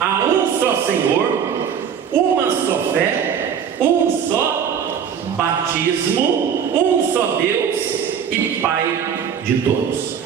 Há um só Senhor, uma só fé, um só batismo, um só Deus e Pai de todos.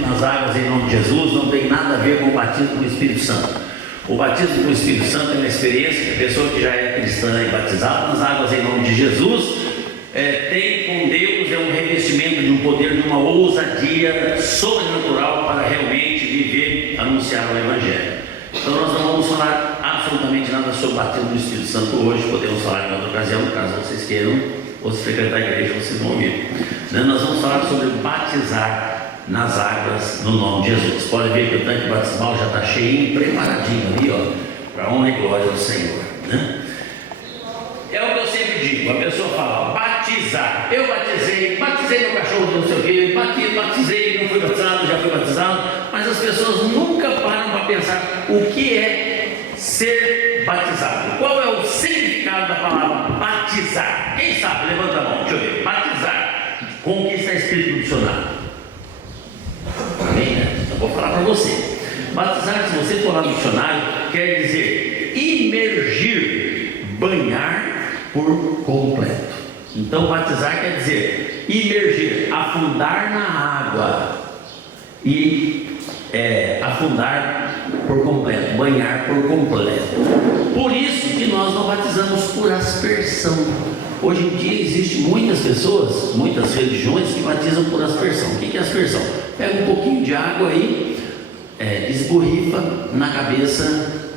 Nas águas em nome de Jesus não tem nada a ver com o batismo com o Espírito Santo. O batismo com o Espírito Santo é uma experiência que a pessoa que já é cristã e batizada nas águas em nome de Jesus tem com Deus, é um revestimento de um poder, de uma ousadia sobrenatural para realmente viver, anunciar o Evangelho. Então nós não vamos falar absolutamente nada sobre o batismo do Espírito Santo hoje, podemos falar em outra ocasião, caso vocês queiram, ou se frequentar a igreja vocês vão ouvir. Nós vamos falar sobre batizar nas águas no nome de Jesus. Pode ver que o tanque batismal já está cheio, preparadinho ali, ó, para a honra e glória do Senhor, né? É o que eu sempre digo, a pessoa fala, batizar, eu batizei meu cachorro, não sei o que, batizei, não fui batizado, já fui batizado, mas as pessoas nunca param para pensar o que é ser batizado, qual é o significado da palavra batizar. Quem sabe? Levanta a mão, deixa eu ver. Batizar, com o que está escrito no dicionário? Eu vou falar para você. Batizar, se você for lá no dicionário, quer dizer imergir, banhar por completo. Então batizar quer dizer imergir, afundar na água e afundar por completo, banhar por completo. Por isso que nós não batizamos por aspersão. Hoje em dia existe muitas pessoas, muitas religiões que batizam por aspersão. O que é aspersão? Pega um pouquinho de água aí, esborrifa na cabeça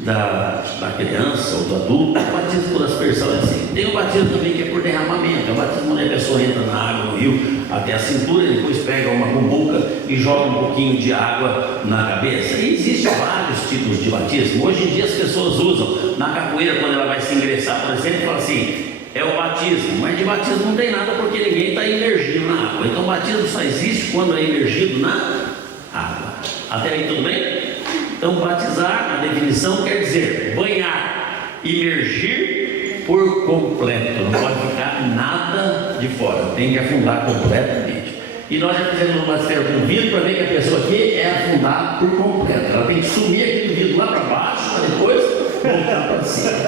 da criança ou do adulto. O batismo por aspersão é assim. Tem o batismo também que é por derramamento. É o batismo onde a pessoa entra na água, no rio, até a cintura, e depois pega uma cumbuca e joga um pouquinho de água na cabeça. E existem vários tipos de batismo. Hoje em dia as pessoas usam na capoeira, quando ela vai se ingressar, por exemplo, fala assim, é o batismo, mas de batismo não tem nada porque ninguém está imergindo na água. Então o batismo só existe quando é imergido na água. Até aí tudo bem? Então batizar, a definição quer dizer banhar, imergir por completo. Não pode ficar nada de fora, tem que afundar completamente. E nós já fizemos um batistério com vidro para ver que a pessoa aqui é afundada por completo. Ela tem que sumir aquele vidro lá para baixo para depois voltar para cima.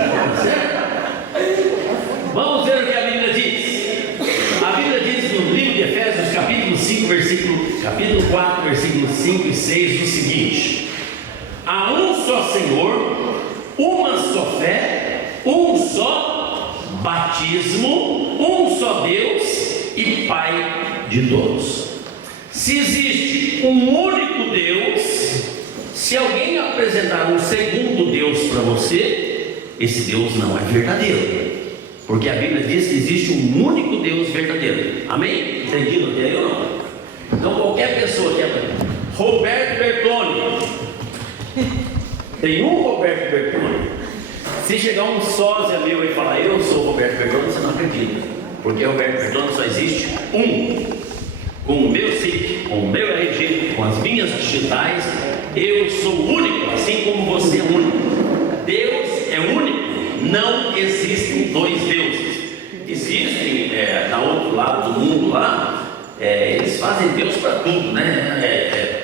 Certo? Vamos ver o que a Bíblia diz. A Bíblia diz no livro de Efésios, capítulo 4, versículos 5 e 6, o seguinte: há um só Senhor, uma só fé, um só batismo, um só Deus e Pai de todos. Se existe um único Deus, se alguém apresentar um segundo Deus para você, esse Deus não é verdadeiro. Porque a Bíblia diz que existe um único Deus verdadeiro. Amém? Entendido até aí ou não? Então qualquer pessoa que é Roberto Bertoni, tem um Roberto Bertoni. Se chegar um sósia meu e falar eu sou Roberto Bertoni, você não acredita. Porque Roberto Bertoni só existe um. Com o meu CIP, com o meu RG, com as minhas digitais, eu sou único, assim como você é único. Deus é único. Não existem dois deuses. Existem, do outro lado do mundo lá, eles fazem Deus para tudo, né?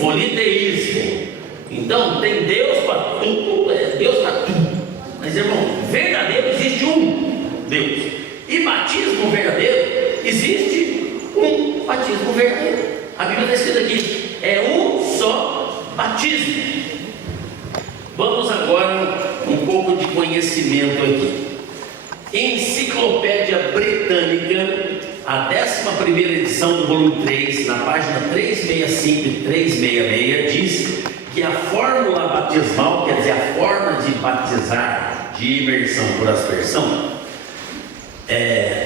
Politeísmo. Então tem Deus para tudo, Deus para tudo. Mas irmão, verdadeiro existe um Deus. E batismo verdadeiro, existe um batismo verdadeiro. A Bíblia está escrita aqui, é um só batismo. Vamos agora um pouco de conhecimento aqui. Enciclopédia Britânica, a 11ª edição do volume 3, na página 365 e 366, diz que a fórmula batismal, quer dizer, a forma de batizar, de imersão por aspersão,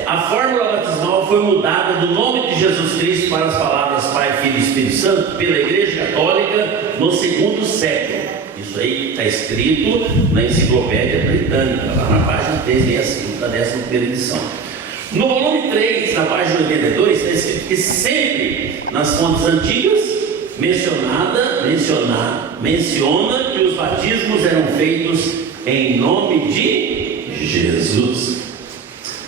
a fórmula batismal foi mudada do nome de Jesus Cristo para as palavras Pai, Filho e Espírito Santo pela Igreja Católica no 2º século. Isso aí está escrito na Enciclopédia Britânica, lá na página 365 da 11ª edição. No volume 3, na página 82, está escrito que sempre nas fontes antigas menciona que os batismos eram feitos em nome de Jesus.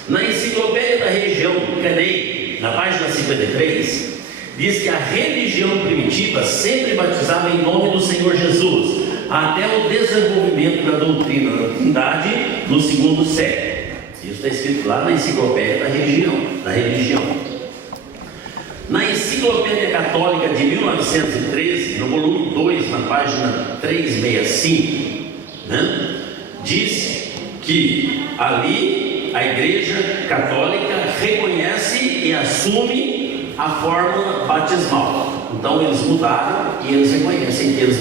Na Enciclopédia da Região do Caney, na página 53, diz que a religião primitiva sempre batizava em nome do Senhor Jesus, até o desenvolvimento da doutrina da Trindade no 2º século. Isso está escrito lá na Enciclopédia da Religião. Na Enciclopédia Católica de 1913, no volume 2, na página 365, diz que ali a Igreja Católica reconhece e assume a fórmula batismal. Então eles mudaram e eles reconhecem que eles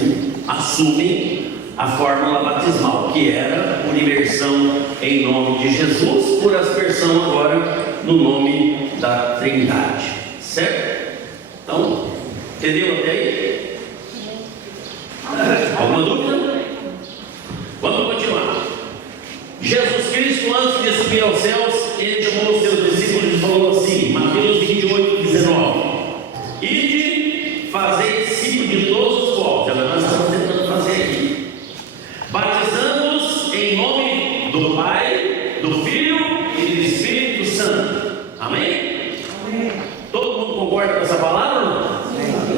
assumem a fórmula batismal, que era por imersão em nome de Jesus, por aspersão agora no nome da Trindade. Certo? Então, entendeu até aí? Alguma dúvida? Vamos continuar. Jesus Cristo, antes de subir aos céus, ele chamou os seus discípulos e falou assim, Mateus 28, 19: Ide, fazei discípulos de todos os povos. É o que nós estamos tentando fazer aqui, batizando-os em nome do Pai, do Filho e do Espírito Santo. Amém? Amém. Todo mundo concorda com essa palavra ou não?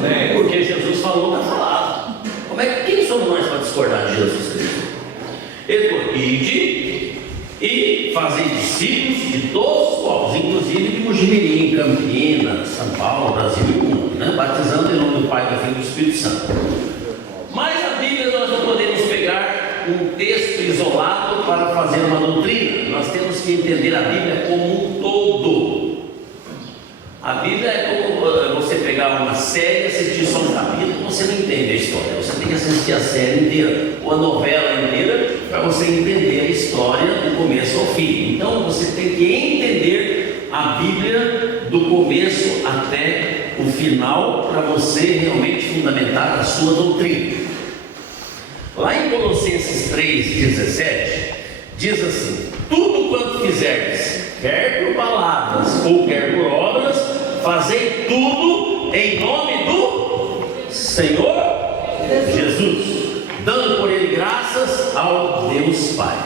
Amém. Porque Jesus falou, está falado. Quem somos nós para discordar de Jesus Cristo? Ele falou, ide e fazer discípulos de todos os povos, inclusive de Mojimirim, Campinas, São Paulo, Brasil e o mundo, batizando em nome do Pai, do Filho e do Espírito Santo. Mas a Bíblia nós não podemos pegar um texto isolado para fazer uma doutrina. Nós temos que entender a Bíblia como um todo. A Bíblia é como você pegar uma série, assistir só um capítulo, você não entende a história. Você tem que assistir a série inteira, ou a novela inteira, para você entender a história do começo ao fim. Então você tem que entender a Bíblia do começo até o final, para você realmente fundamentar a sua doutrina. Lá em Colossenses 3,17, diz assim: tudo quanto fizerdes, quer por palavras ou quer por obras, fazei tudo em nome do Senhor Jesus, dando por ele graças ao Deus Pai.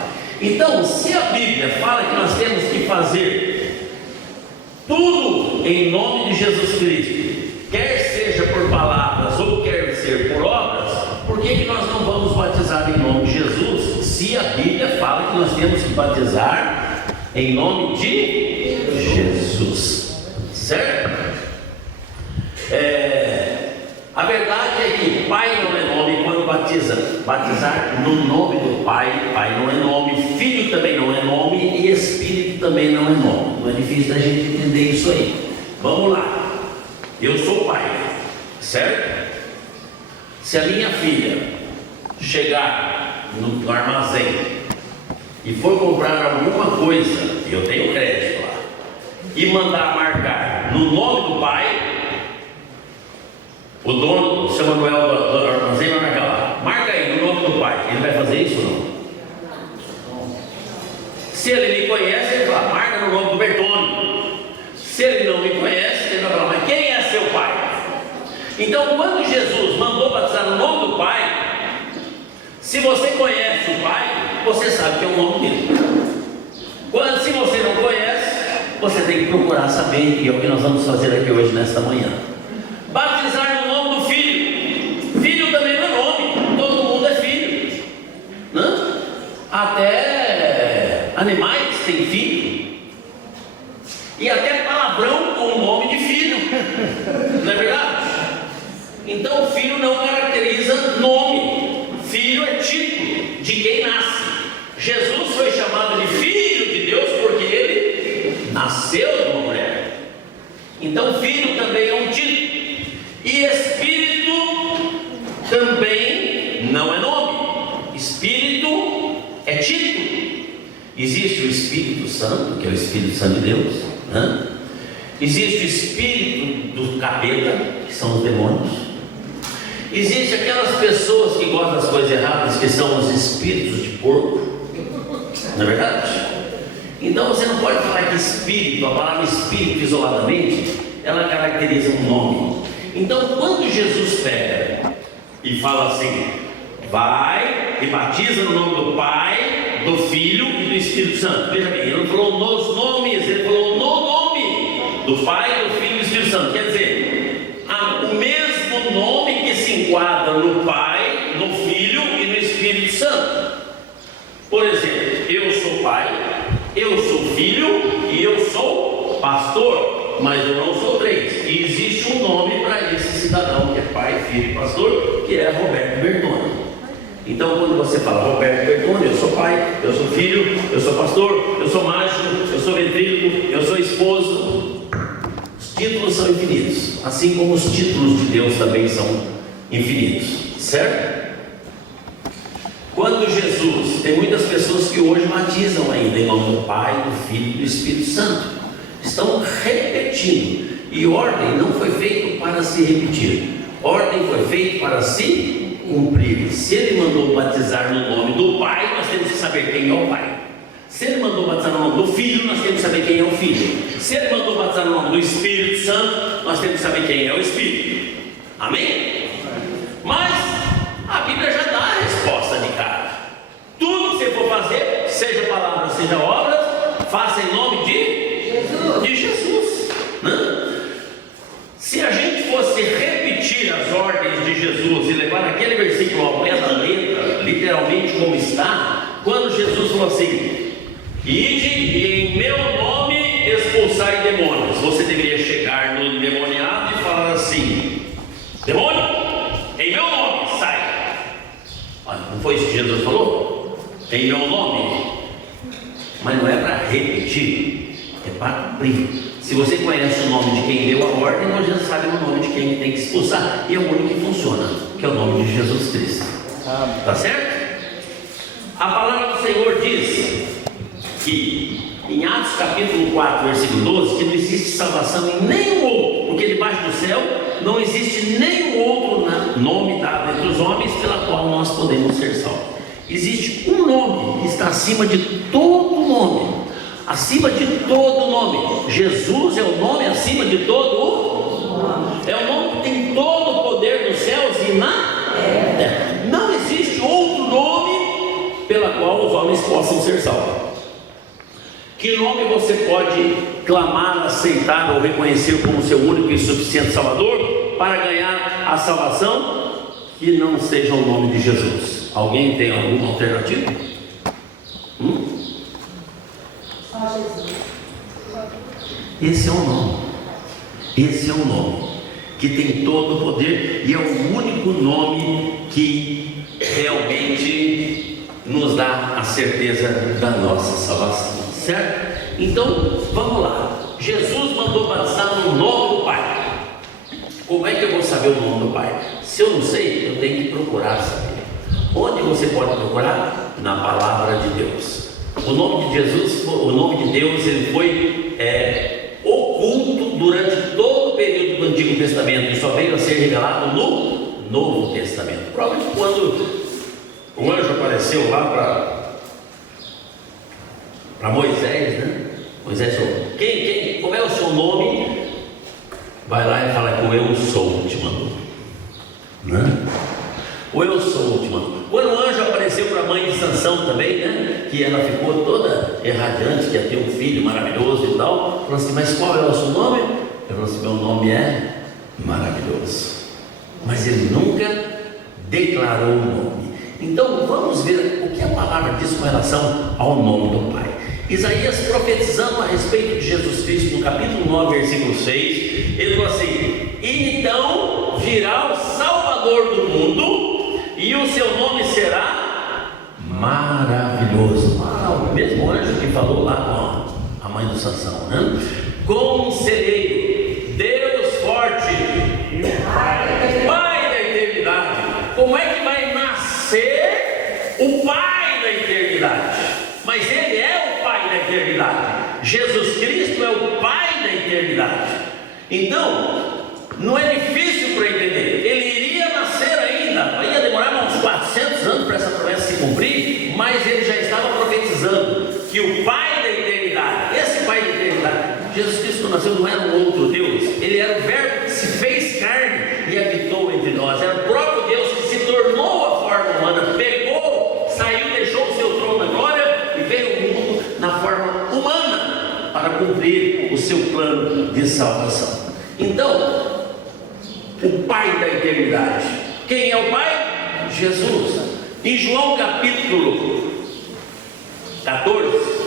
Então, se a Bíblia fala que nós temos que fazer tudo em nome de Jesus Cristo, quer seja por palavras ou quer ser por obras, por que nós não vamos batizar em nome de Jesus, se a Bíblia fala que nós temos que batizar em nome de Jesus? Certo? A verdade é que Pai não é nome quando batiza. Batizar no nome do Pai, Pai não é nome, Filho também não é nome e Espírito também não é nome. Não é difícil da gente entender isso aí. Vamos lá. Eu sou pai, certo? Se a minha filha chegar no armazém e for comprar alguma coisa, eu tenho crédito lá, e mandar marcar no nome do pai, o dono, o seu Manuel do armazém, vai marcar lá, marca aí no nome do pai. Ele vai fazer isso ou não? Se ele me conhece, ele fala, marca no nome do Bertone. Se ele não me conhece, ele vai falar, mas quem é seu pai? Então, quando Jesus mandou batizar no nome do Pai, se você conhece o Pai, você sabe que é o nome dele. Se você não conhece, você tem que procurar saber, e é o que nós vamos fazer aqui hoje, nesta manhã. Batizar no nome do Filho. Filho também não é nome, todo mundo é filho, né? Até animais têm filho, e até palavrão com o nome de filho, não é verdade? Então o filho não caracteriza nome, filho é título de quem nasce. Jesus foi chamado de Filho de Deus porque ele nasceu de uma mulher. Então filho também é um título. E Espírito também não é nome. Espírito é título. Existe o Espírito Santo, que é o Espírito Santo de Deus, né? Existe o espírito do capeta, que são os demônios. Existem aquelas pessoas que gostam das coisas erradas, que são os espíritos de porco, não é verdade? Então você não pode falar que espírito, a palavra espírito isoladamente, ela caracteriza um nome. Então quando Jesus pega e fala assim, vai e batiza no nome do Pai, do Filho e do Espírito Santo. Veja bem, ele não falou nos nomes, ele falou no nome do Pai, do Filho e do Espírito Santo. Quer dizer, o mesmo nome que se enquadra no Pai, no Filho e no Espírito Santo. Por exemplo, eu sou pai, eu sou filho e eu sou pastor, mas eu não sou três. E existe um nome para esse cidadão que é pai, filho e pastor, que é Roberto Bertone. Então quando você fala Roberto Bertone, eu sou pai, eu sou filho, eu sou pastor, eu sou mágico, eu sou ventríloco, eu sou esposo. Os títulos são infinitos, assim como os títulos de Deus também são infinitos, certo? Quando Jesus, tem muitas pessoas que hoje batizam ainda em nome do Pai, do Filho e do Espírito Santo, estão repetindo, e ordem não foi feita para se repetir, ordem foi feita para se cumprir. Se ele mandou batizar no nome do Pai, nós temos que saber quem é o Pai. Se ele mandou batizar no nome do Filho, nós temos que saber quem é o Filho. Se ele mandou batizar no nome do Espírito Santo, nós temos que saber quem é o Espírito. Amém? Mas a Bíblia já dá a resposta de cara. Tudo que você for fazer, seja palavras, seja obras, faça em nome de Jesus. Né? Se a gente fosse repetir as ordens de Jesus e levar aquele versículo ao pé da letra, literalmente como está, quando Jesus falou assim, ide e em meu nome expulsai demônios, você deveria chegar no endemoniado e falar assim, demônio, em meu nome, sai. Não foi isso que Jesus falou? Em meu nome. Mas não é para repetir, é para cumprir. Se você conhece o nome de quem deu a ordem, nós já sabemos o nome de quem tem que expulsar. E é o único que funciona, que é o nome de Jesus Cristo. Tá certo? A palavra do Senhor diz que em Atos capítulo 4, versículo 12, que não existe salvação em nenhum outro, porque debaixo do céu não existe nenhum outro nome dado entre os homens pela qual nós podemos ser salvos. Existe um nome que está acima de todo nome. Acima de todo nome. Jesus é o nome acima de todo. É o nome que tem todo o poder nos céus e na terra. Não existe outro nome pela qual os homens possam ser salvos. Que nome você pode clamar, aceitar ou reconhecer como seu único e suficiente Salvador para ganhar a salvação que não seja o nome de Jesus? Alguém tem alguma alternativa? Esse é o nome. Esse é o nome que tem todo o poder e é o único nome que realmente nos dá a certeza da nossa salvação, certo? Então, vamos lá. Jesus mandou batizar no nome do Pai. Como é que eu vou saber o nome do Pai? Se eu não sei, eu tenho que procurar saber. Onde você pode procurar? Na palavra de Deus. O nome de Jesus, o nome de Deus, ele foi oculto durante todo o período do Antigo Testamento e só veio a ser revelado no Novo Testamento. Provavelmente quando o anjo apareceu lá para Moisés, né? Moisés falou, como é o seu nome? Vai lá e fala que o eu sou te mandou, né? O eu sou te mandou. Quando o anjo apareceu para a mãe de Sansão também, né? Que ela ficou toda erradiante, que ia ter um filho maravilhoso e tal, falou assim, mas qual é o seu nome? Ele falou assim, meu nome é maravilhoso. Mas ele nunca declarou o nome. Então vamos ver o que a palavra diz com relação ao nome do Pai. Isaías, profetizando a respeito de Jesus Cristo, no capítulo 9, versículo 6, ele falou assim, então virá o Salvador do mundo, e o seu nome será maravilhoso. O mesmo anjo que falou lá com a mãe do Sansão, né? Conselheiro, Deus forte, Pai da eternidade. Como é que vai nascer o Pai da eternidade? Mas ele é o Pai da eternidade. Jesus Cristo é o Pai da eternidade. Então, não é difícil para entender. Ele iria nascer 400 anos para essa promessa se cumprir, mas ele já estava profetizando que o Pai da eternidade, esse Pai da eternidade, Jesus Cristo nasceu, não era um outro Deus, ele era o Verbo que se fez carne e habitou entre nós, era o próprio Deus que se tornou a forma humana, pegou, saiu, deixou o seu trono na glória e veio ao mundo na forma humana para cumprir o seu plano de salvação. Então, o Pai da eternidade, quem é o Pai? Jesus. Em João capítulo 14,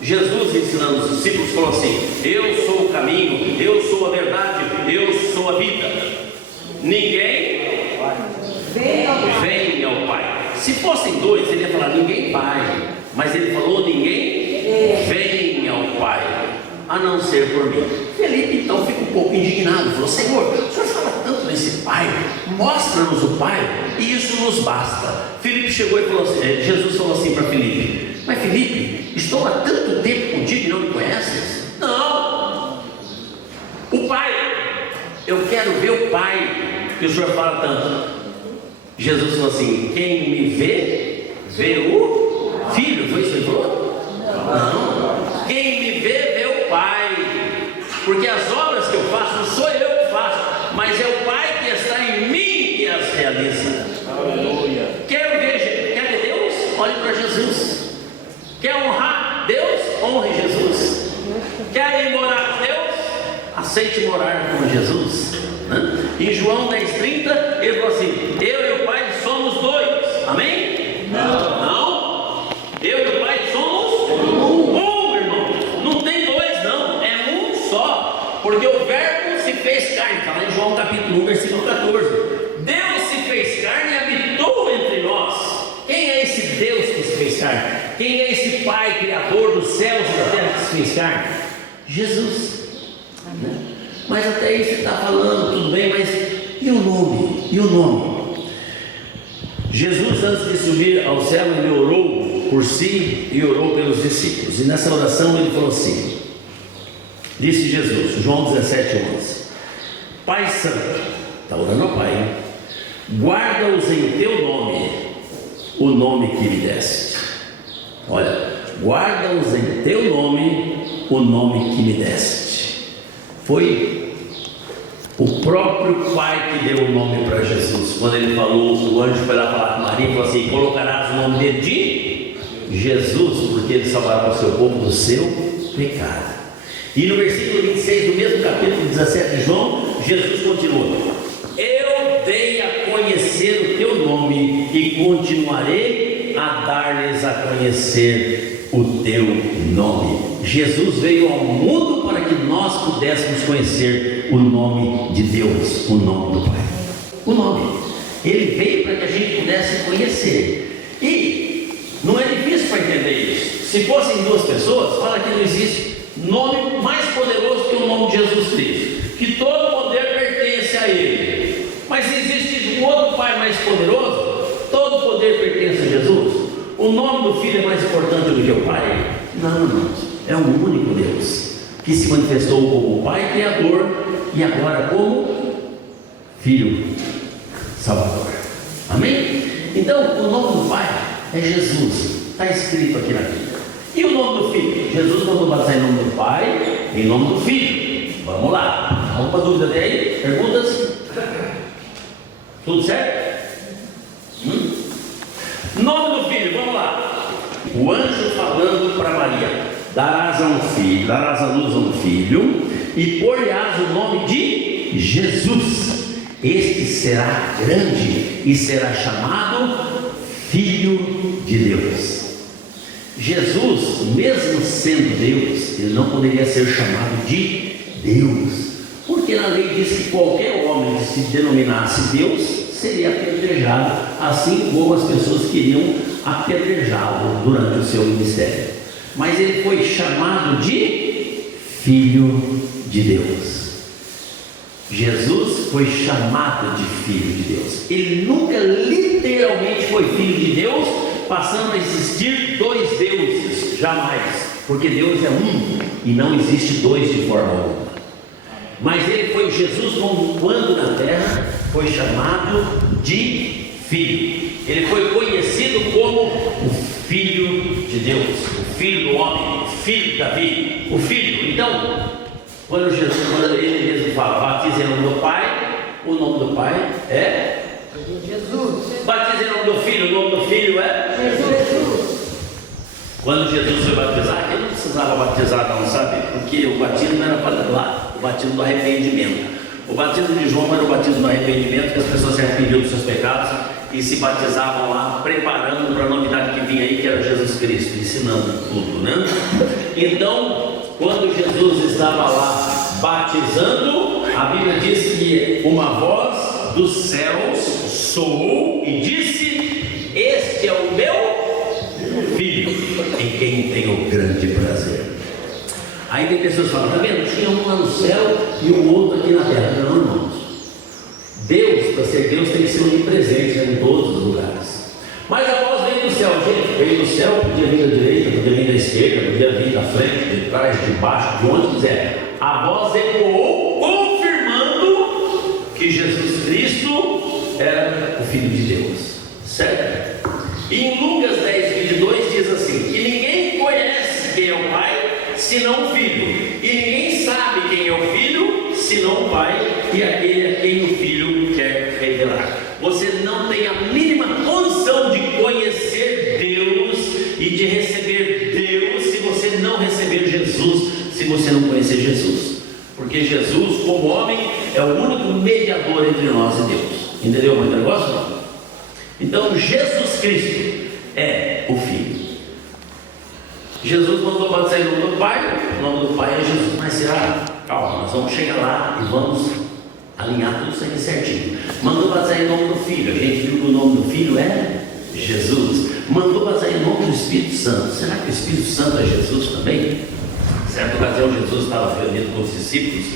Jesus ensinando os discípulos falou assim: eu sou o caminho, eu sou a verdade, eu sou a vida. Ninguém vem ao Pai. Se fossem dois, ele ia falar ninguém vai, mas ele falou ninguém vem ao Pai, a não ser por mim. Felipe então fica um pouco indignado, falou: Senhor, o Senhor fala tanto desse Pai, mostra-nos o Pai e isso nos basta. Felipe chegou e falou assim, Jesus falou assim para Felipe: mas Felipe, estou há tanto tempo contigo e não me conheces? Não, o Pai, eu quero ver o Pai que o Senhor fala tanto. Jesus falou assim: quem me vê, vê o Filho. Foi isso que ele falou? Não. Quem me vê, vê o Pai. Porque as obras que eu faço, não sou eu que faço, mas é o Pai que está em mim que as realiza. Aleluia. Quer ver Deus? Olhe para Jesus. Quer honrar Deus? Honre Jesus. Quer ir morar com Deus? Aceite morar com Jesus. Em João 10:30 ele falou assim: eu e o Pai somos dois. Amém? Não. Eu e o Pai somos um, irmão. Não tem dois não, é um só. Porque o Verbo se fez carne. Está lá em João capítulo 1, versículo 14. Deus se fez carne e habitou entre nós. Quem é esse Deus que se fez carne? Quem é esse Pai criador dos céus e da terra que se fez carne? Jesus. Mas até aí você está falando, tudo bem, mas e o nome? E o nome? Jesus, antes de subir ao céu, ele orou por si e orou pelos discípulos. E nessa oração ele falou assim, disse Jesus, João 17:11: Pai Santo, está orando ao Pai, guarda-os em teu nome, o nome que me deste. Olha, guarda-os em teu nome, o nome que me deste. Foi o próprio Pai que deu o nome para Jesus. Quando ele falou, o anjo foi lá falar com Maria e falou assim: colocarás o nome dele de Jesus, porque ele salvará o seu povo do seu pecado. E no versículo 26 do mesmo capítulo 17 de João, Jesus continua: eu dei a conhecer o teu nome e continuarei a dar-lhes a conhecer o teu nome. Jesus veio ao mundo para que nós pudéssemos conhecer o nome de Deus, o nome do Pai. O nome. Ele veio para que a gente pudesse conhecer. E não é difícil para entender isso. Se fossem duas pessoas, fala que não existe nome mais poderoso que o nome de Jesus Cristo, que todo poder pertence a Ele. Mas se existe um outro Pai mais poderoso, todo poder pertence a Jesus. O nome do Filho é mais importante do que o Pai? Não, irmãos. É um único Deus que se manifestou como Pai Criador e agora como Filho Salvador. Amém? Então, o nome do Pai é Jesus. Está escrito aqui na Bíblia. E o nome do Filho? Jesus mandou batizar em nome do Pai, em nome do Filho. Vamos lá. Alguma dúvida até aí? Perguntas? Tudo certo? Nome do Filho, vamos lá. O anjo falando para Maria: darás à luz a um filho, e pôr-lhe-ás o nome de Jesus. Este será grande e será chamado Filho de Deus. Jesus, mesmo sendo Deus, ele não poderia ser chamado de Deus, porque na lei diz que qualquer homem que se denominasse Deus seria apedrejado, assim como as pessoas queriam apedrejá-lo durante o seu ministério. Mas ele foi chamado de Filho de Deus. Jesus foi chamado de Filho de Deus. Ele nunca literalmente foi Filho de Deus, passando a existir dois deuses, jamais, porque Deus é um e não existe dois de forma alguma. Mas ele foi, Jesus, quando na terra, foi chamado de Filho. ele foi conhecido como o Filho de Deus, o Filho do homem, o Filho de Davi, o Filho. Então, quando ele mesmo fala, batiza em nome do Pai, o nome do Pai é Jesus. Batiza em nome do Filho, o nome do Filho é Jesus. Quando Jesus foi batizar, ele não precisava batizar, não, sabe? Porque o batismo era para lá, o batismo do arrependimento. O batismo de João era o batismo do arrependimento, que as pessoas se arrependiam dos seus pecados e se batizavam lá, preparando para a novidade que vinha aí, que era Jesus Cristo, ensinando tudo, né? Então, quando Jesus estava lá batizando, a Bíblia diz que uma voz dos céus soou e disse: este é o meu Filho, em quem tenho grande prazer. Aí tem pessoas que falam, tá vendo? Tinha um lá no céu e um outro aqui na terra. Não, irmãos. Deus, para ser Deus, tem que ser onipresente, né, em todos os lugares. Mas a voz veio do céu, gente. Veio do céu, podia vir da direita, podia vir da esquerda, podia vir da frente, de trás, de baixo, de onde quiser. A voz ecoou, confirmando que Jesus Cristo era o Filho de Deus. Certo? E em Lucas 10:22 diz assim: que ninguém conhece quem é o Pai senão o Filho, e ninguém sabe quem é o Filho senão o Pai e aquele a quem o Filho quer revelar. Você não tem a mínima condição de conhecer Deus e de receber Deus se você não receber Jesus, se você não conhecer Jesus, porque Jesus, como homem, é o único mediador entre nós e Deus. Entendeu o negócio? Não? Então Jesus Cristo é o Filho. Jesus mandou batizar em nome do Pai, o nome do Pai é Jesus, mas será? Calma, nós vamos chegar lá e vamos alinhar tudo isso aqui certinho. Mandou batizar em nome do Filho, a gente viu que o nome do Filho é Jesus. Mandou batizar em nome do Espírito Santo, será que o Espírito Santo é Jesus também? Certa ocasião Jesus estava reunido com os discípulos,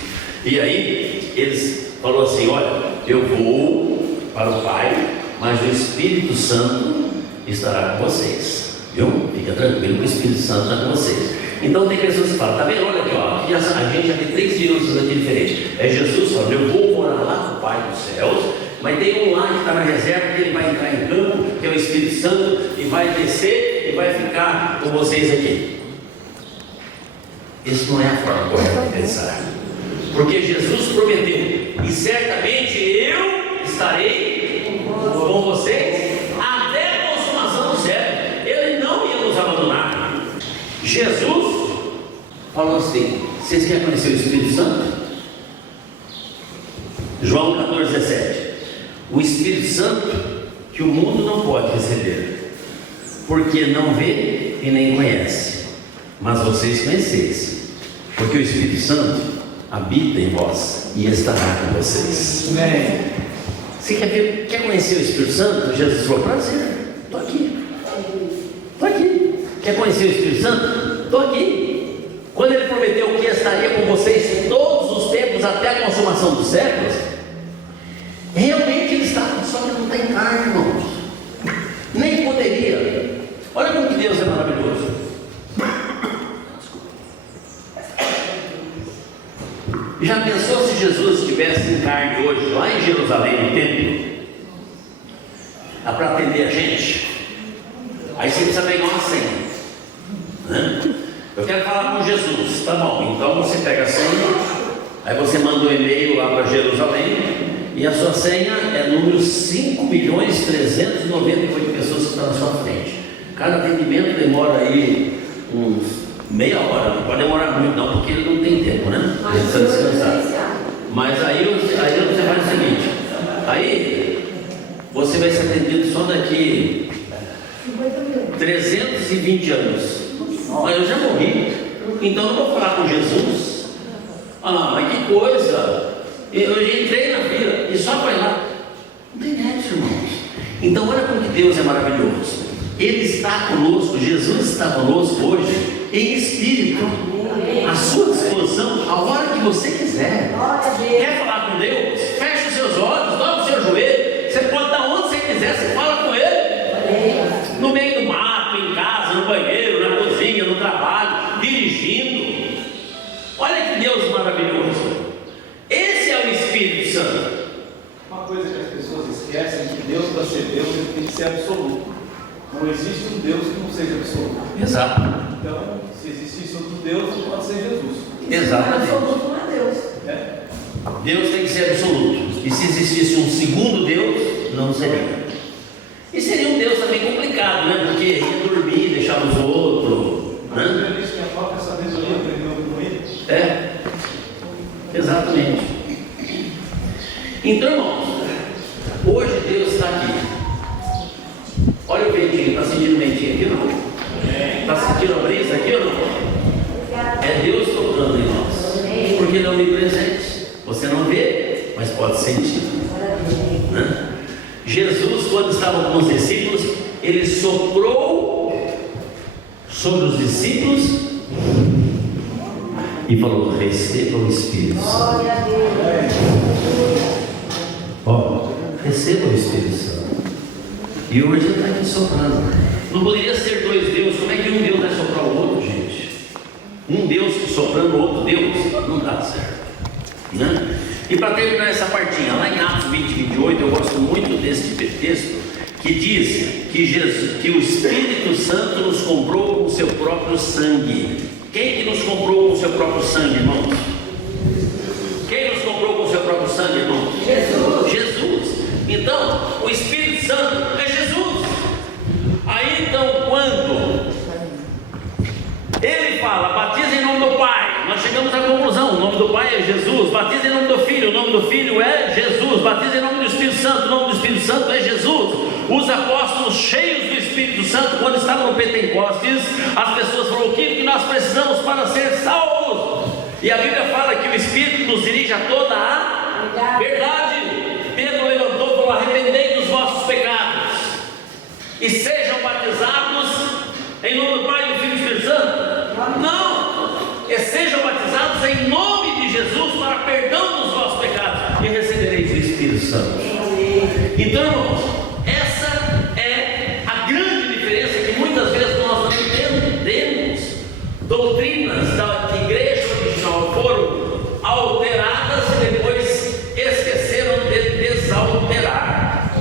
e aí eles falaram assim: olha, eu vou para o Pai, mas o Espírito Santo estará com vocês, viu? Fica tranquilo que o Espírito Santo está com vocês. Então tem pessoas que falam, tá vendo? Olha aqui, ó, aqui a gente já tem 3 crianças aqui diferentes. É Jesus falando, eu vou morar lá com o Pai dos céus, mas tem um lá que está na reserva, que ele vai entrar em campo, que é o Espírito Santo, e vai descer e vai ficar com vocês aqui. Isso não é a forma correta de pensar, porque Jesus prometeu, e certamente eu estarei com vocês até a consumação do século. Ele não ia nos abandonar. Jesus falou assim: vocês querem conhecer o Espírito Santo? João 14:17. O Espírito Santo que o mundo não pode receber, porque não vê e nem conhece, mas vocês conheceis, porque o Espírito Santo habita em vós e estará com vocês. Amém. Você quer conhecer o Espírito Santo? Jesus falou: prazer, estou aqui. Estou aqui. Quer conhecer o Espírito Santo? Estou aqui. Quando ele prometeu que estaria com vocês todos os tempos até a consumação dos séculos, realmente ele está, só que não está em carne, irmãos. Nem poderia. Olha como que Deus é maravilhoso. Já pensou se Jesus estivesse em carne hoje, lá em Jerusalém, no templo, para atender a gente? Aí você precisa pegar uma senha, né? Eu quero falar com Jesus, tá bom, então você pega a senha, aí você manda um e-mail lá para Jerusalém, e a sua senha é número 5.398 pessoas que estão na sua frente. Cada atendimento demora aí uns meia hora, não pode demorar muito não, porque ele não tem tempo, né? Ele precisa descansar. Mas aí você faz o seguinte: aí você vai ser atendido só daqui 320 anos. Mas eu já morri, então eu não vou falar com Jesus. Ah, mas que coisa! Eu já entrei na fila e só vai lá. Não tem nexo, irmãos. Então olha como que Deus é maravilhoso. Ele está conosco, Jesus está conosco hoje em espírito, à sua disposição, a hora que você quiser. Quer falar com Deus? Feche os seus olhos, dobra o seu joelho. Você pode estar onde você quiser, você fala com Ele. No meio do mato, em casa, no banheiro, na cozinha, no trabalho, dirigindo. Olha que Deus maravilhoso. Esse é o Espírito Santo. Uma coisa que as pessoas esquecem é que Deus, para ser Deus, ele tem que ser absoluto. Não existe um Deus que não seja absoluto. Exato. Então, se existisse outro Deus, não pode ser Jesus. Exatamente. Absoluto não é Deus. Deus tem que ser absoluto. E se existisse um segundo Deus, não seria. E seria um Deus também complicado, né? Porque ia dormir, deixava os outros, né? Ele disse que a própria sabedoria aprendeu com ele. É, exatamente. Então, irmãos, hoje Deus está aqui. Olha o ventinho, está sentindo o ventinho aqui ou não? Está sentindo a brisa aqui ou não? É Deus tocando em nós, porque Ele é onipresente. Você não vê, mas pode sentir, né? Jesus, quando estava com os discípulos, Ele soprou sobre os discípulos e falou: receba o Espírito Santo. Ó, receba o Espírito Santo. E hoje Ele está aqui soprando. Não poderia ser dois deuses. Como é que um Deus vai soprar o outro, gente? Um Deus soprando o outro Deus? Não dá certo, né? E para terminar essa partinha, lá em Atos 20, 28, eu gosto muito desse texto, que diz que o Espírito Santo nos comprou com o seu próprio sangue. Quem que nos comprou com o seu próprio sangue, irmãos? Quem nos comprou com o seu próprio sangue, irmãos? Jesus. Jesus. Então, o Espírito Santo é Jesus. Aí então, quando Ele fala, batiza em nome do Pai, nós chegamos à conclusão, o nome do Pai é Jesus. Batiza em nome do Filho, o nome do Filho é Jesus. Batiza em nome do Espírito Santo, o nome do Espírito Santo é Jesus. Os apóstolos cheios do Espírito Santo, quando estavam no Pentecostes, as pessoas falaram: o que nós precisamos para ser salvos? E a Bíblia fala que o Espírito nos dirige a toda a verdade. Pedro levantou e falou: arrependei dos vossos pecados e sejam batizados em nome do Pai, do Filho e do Espírito Santo. Não, sejam batizados em nome de Jesus para perdão dos vossos pecados e recebereis o Espírito Santo. Então, irmãos, essa é a grande diferença que muitas vezes nós não entendemos. Doutrinas da igreja original foram alteradas e depois esqueceram de desalterar.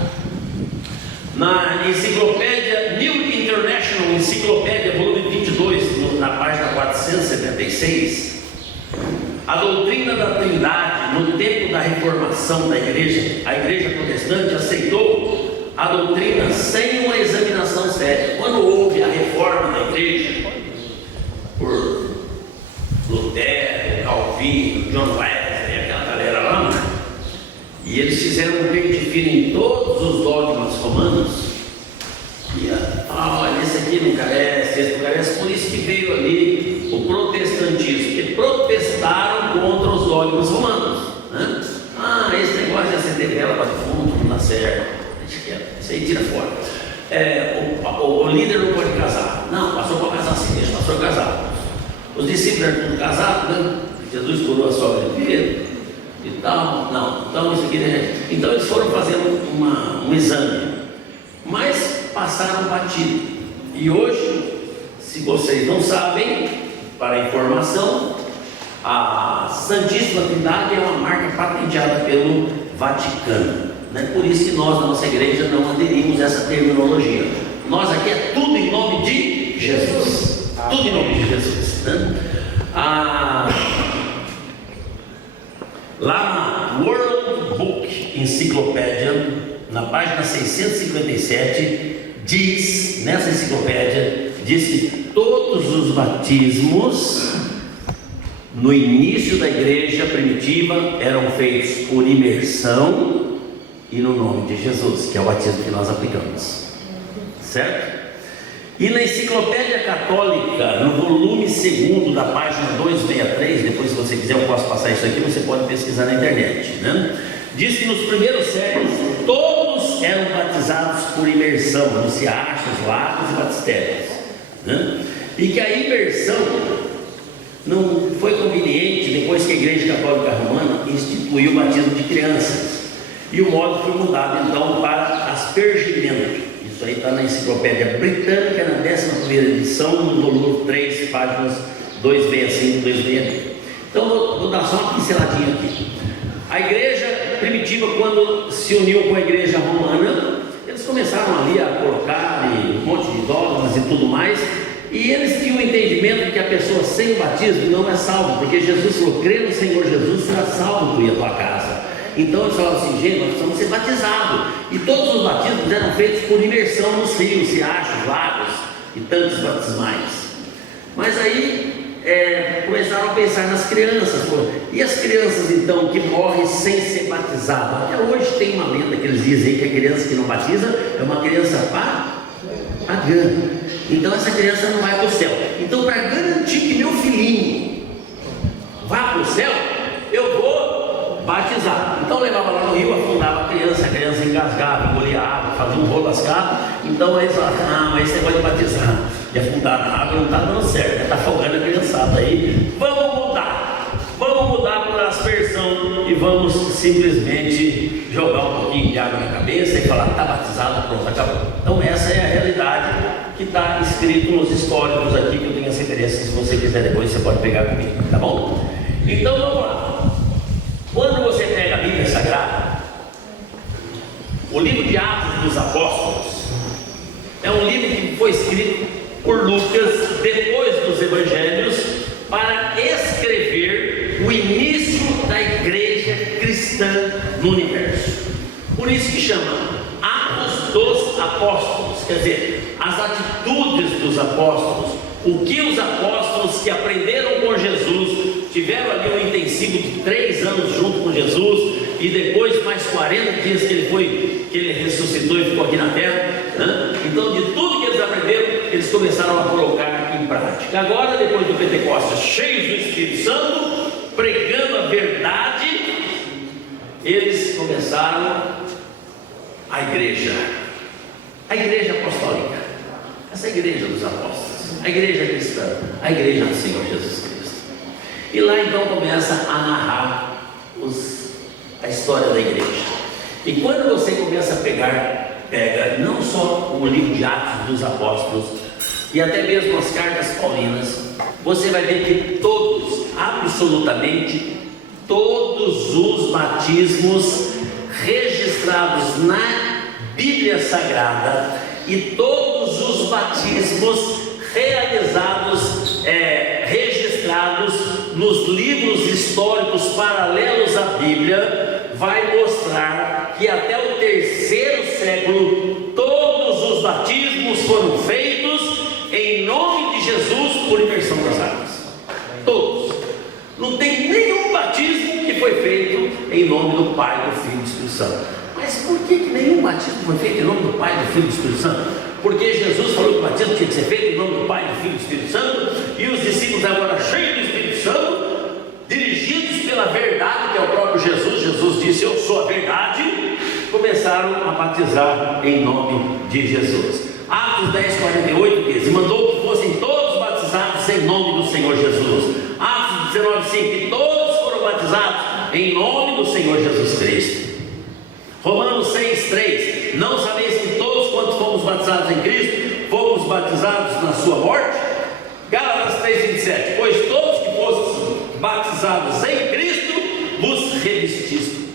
Na enciclopédia New International Enciclopédia, volume 22, na página 476, a doutrina da Trindade, no tempo da reformação da igreja, a igreja protestante aceitou a doutrina sem uma examinação séria. Quando houve a reforma da igreja, por Lutero, Calvino, John Wesley, aquela galera lá, né? E eles fizeram um pente fino em todos os dogmas romanos. E olha, esse aqui não carece, esse não carece. Por isso que veio ali o protestantismo, que protestaram contra os dogmas romanos, né? Esse negócio de acender vela para defunto não dá certo, deixa quieto, isso aí tira fora. O líder não pode casar. Não, passou para casar sim, deixa o pastor casar. Os discípulos eram tudo casados, né? Jesus curou a sogra de Pedro e tal. Não, então isso aqui, né? Então eles foram fazendo um exame, mas passaram batido. E hoje, se vocês não sabem, para informação, a Santíssima Trindade é uma marca patenteada pelo Vaticano, né? Por isso que nós, na nossa igreja, não aderimos a essa terminologia. Nós aqui é tudo em nome de Jesus. Tudo em nome de Jesus, né? Lá na World Book Enciclopédia, na página 657, diz, nessa enciclopédia, diz que todos os batismos no início da igreja primitiva eram feitos por imersão e no nome de Jesus, que é o batismo que nós aplicamos, certo? E na Enciclopédia Católica, no volume 2 da página 263, depois se você quiser eu posso passar isso aqui, você pode pesquisar na internet, né? Diz que nos primeiros séculos todos eram batizados por imersão, nos riachos, lagos e batistérios, né? E que a imersão não foi conveniente depois que a Igreja Católica Romana instituiu o batismo de crianças, e o modo foi mudado então para aspergimento. Isso aí está na Enciclopédia Britânica, na 11ª edição, no volume 3, páginas 265 e 266. Então vou dar só uma pinceladinha aqui. A igreja primitiva, quando se uniu com a igreja romana, eles começaram ali a colocar um monte de dogmas e tudo mais, e eles tinham o entendimento de que a pessoa sem o batismo não é salva, porque Jesus falou: crê no Senhor Jesus, será salvo tu e a tua casa. Então eles falavam assim: gente, nós precisamos ser batizados, e todos os batismos eram feitos por imersão nos rios, riachos, lagos e tantos batismais. Mas aí começaram a pensar nas crianças. E as crianças então que morrem sem ser batizadas? Até hoje tem uma lenda que eles dizem que a criança que não batiza é uma criança pagã. Então essa criança não vai para o céu. Então, para garantir que meu filhinho vá para o céu, eu vou batizar. Então levava lá no rio, afundava a criança engasgava, engolia água, fazia um rolo lascado. Então aí eles falavam: não, aí você pode batizar. E afundar na água não está dando certo, está afogando a criançada aí. Vamos mudar para a aspersão e vamos simplesmente jogar um pouquinho de água na cabeça e falar: está batizado, pronto, acabou. Então essa é a realidade que está escrito nos históricos aqui, que eu tenho as referências. Se você quiser depois, você pode pegar comigo, tá bom? Então vamos lá. Quando você pega a Bíblia Sagrada, o livro de Atos dos Apóstolos é um livro que foi escrito por Lucas depois dos Evangelhos, para escrever o início da igreja cristã no universo. Por isso que chama Atos dos Apóstolos, quer dizer, as atitudes dos apóstolos, o que os apóstolos que aprenderam com Jesus, tiveram ali um intensivo de 3 anos junto com Jesus, e depois mais 40 dias que ele ressuscitou e ficou aqui na terra, né? Então, de tudo que eles aprenderam, eles começaram a colocar em prática. Agora, depois do Pentecostes, cheios do Espírito Santo, pregando a verdade, eles começaram a igreja apostólica, essa igreja dos apóstolos, a igreja cristã, a igreja do Senhor Jesus Cristo. E lá então começa a narrar a história da igreja. E quando você começa a pega não só o livro de Atos dos Apóstolos e até mesmo as cartas paulinas, você vai ver que absolutamente todos os batismos registrados na Bíblia Sagrada e todos os batismos realizados, registrados nos livros históricos paralelos à Bíblia, vai mostrar que até o 3º século todos os batismos foram feitos em nome de Jesus por imersão das águas. Todos. Não tem nenhum batismo que foi feito em nome do Pai, do Filho e do Espírito Santo. Mas por que nenhum batismo foi feito em nome do Pai, do Filho e do Espírito Santo? Porque Jesus falou que o batismo tinha que ser feito em nome do Pai, do Filho e do Espírito Santo, e os discípulos agora cheios do Espírito Santo, dirigidos pela verdade, que é o próprio Jesus, Jesus disse: eu sou a verdade, começaram a batizar em nome de Jesus. Atos 10:48 diz: e mandou que fossem todos batizados em nome do Senhor Jesus. Atos 19:5: e todos foram batizados em nome do Senhor Jesus Cristo. Romanos 6:3: não sabeis que todos quantos fomos batizados em Cristo, fomos batizados na sua morte? Gálatas 3:27: pois todos que fossem batizados em Cristo, vos revestiste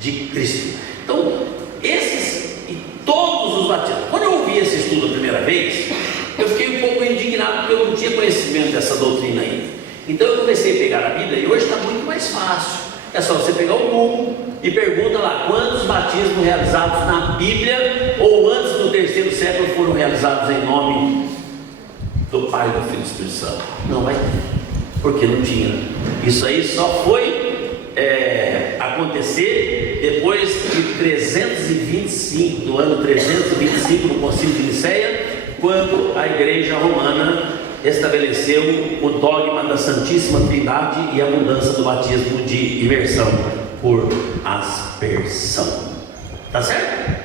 de Cristo. Então, esses e todos os batismos. Quando eu ouvi esse estudo a primeira vez, eu fiquei um pouco indignado, porque eu não tinha conhecimento dessa doutrina ainda. Então eu comecei a pegar a Bíblia, e hoje está muito mais fácil. É só você pegar o Google e pergunta lá quantos batismos realizados na Bíblia ou antes do 3º século foram realizados em nome do Pai, do Filho e do Espírito Santo. Não vai ter, porque não tinha. Isso aí só foi acontecer depois de 325, do ano 325, no Concílio de Nicéia, quando a Igreja Romana estabeleceu o dogma da Santíssima Trindade e a mudança do batismo de imersão por aspersão. Tá certo?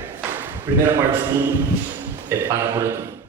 Primeira parte do estudo é para por aqui.